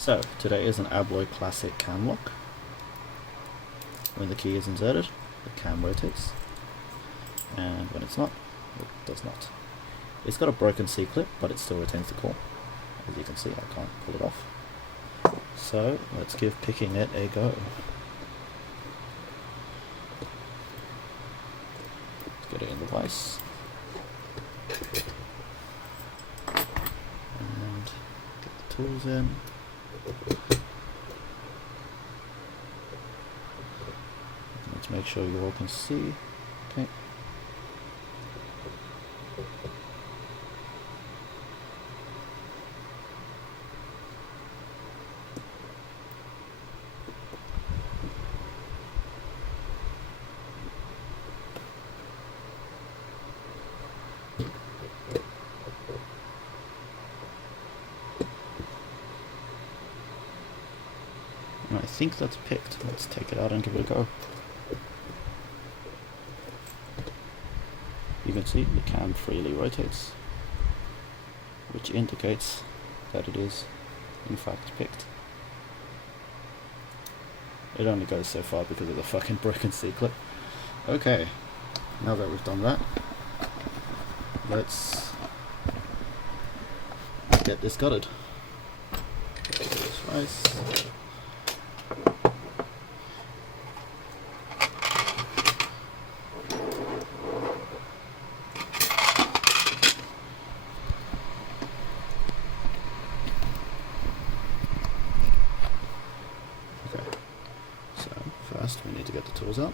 So today is an Abloy classic cam lock. When the key is inserted, the cam rotates, and when it's not, it does not. It's got a broken C-clip, but it still retains the core. As you can see, I can't pull it off. So let's give picking it a go. Let's get it in the vise. And get the tools in. Let's make sure you all can see. Okay. I think that's picked. Let's take it out and give it a go. You can see the cam freely rotates, which indicates that it is in fact picked. It only goes so far because of the fucking broken C-clip. Okay, now that we've done that, let's get this gutted. Slice. First, we need to get the tools out.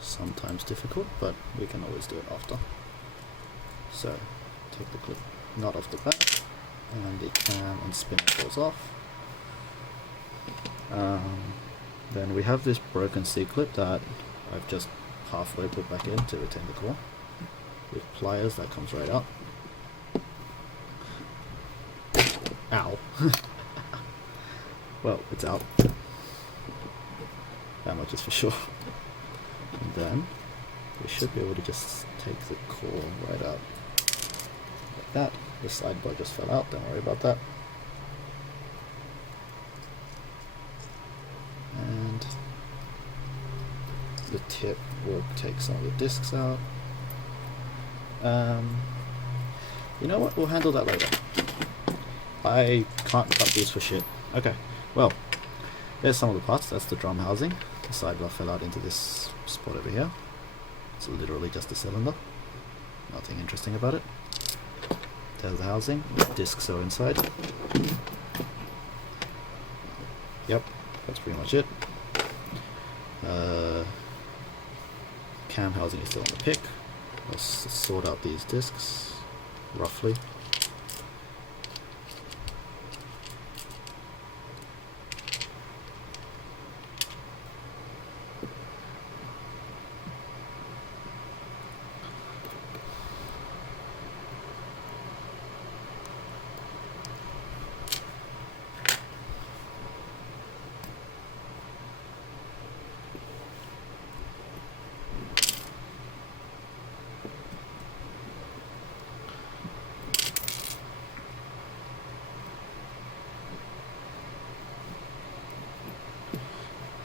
Sometimes difficult, but we can always do it after. So, take the clip nut off the back, and the cam and spinner falls off. Then we have this broken C-clip that I've just halfway put back in to retain the core. With pliers, that comes right out. Ow! Well, it's out. That much is for sure. And then we should be able to just take the core right out like that. The sidebar just fell out, don't worry about that. And the tip will take some of the discs out. You know what, we'll handle that later. I can't cut these for shit. Okay, well, there's some of the parts. That's the drum housing. The sidebar fell out into this spot over here. It's literally just a cylinder. Nothing interesting about it. There's the housing, discs are inside. Yep, that's pretty much it. Cam housing is still on the pick. Let's sort out these discs, roughly.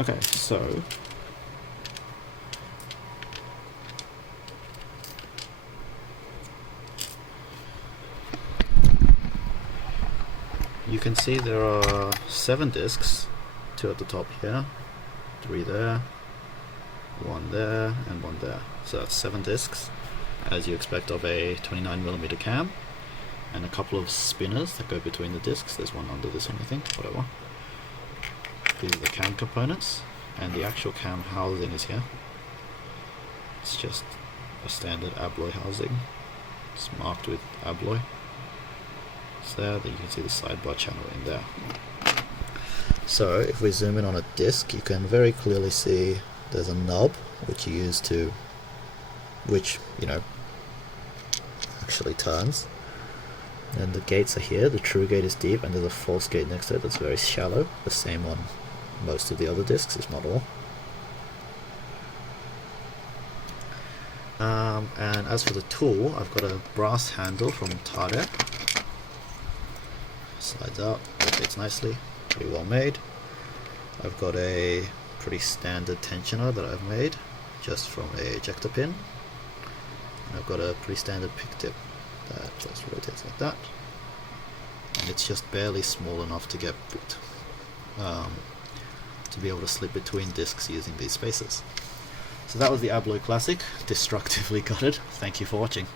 Okay, so you can see there are 7 discs, 2 at the top here, 3 there, 1 there, and 1 there. So that's 7 discs, as you expect of a 29mm cam, and a couple of spinners that go between the discs. There's one under this one, I think, whatever. These are the cam components, and the actual cam housing is here. It's just a standard Abloy housing. It's marked with Abloy. It's there, then you can see the sidebar channel in there. So if we zoom in on a disc, you can very clearly see there's a nub which you use to, which, you know, actually turns. And the gates are here. The true gate is deep, and there's a false gate next to it that's very shallow. The same on most of the other discs, if not all. And as for the tool, I've got a brass handle from Tarehjerne. Slides out, rotates nicely, pretty well made. I've got a pretty standard tensioner that I've made just from a ejector pin. And I've got a pretty standard pick tip that just rotates like that. And it's just barely small enough to get to be able to slip between discs using these spacers. So that was the Abloy Classic, destructively gutted. Thank you for watching.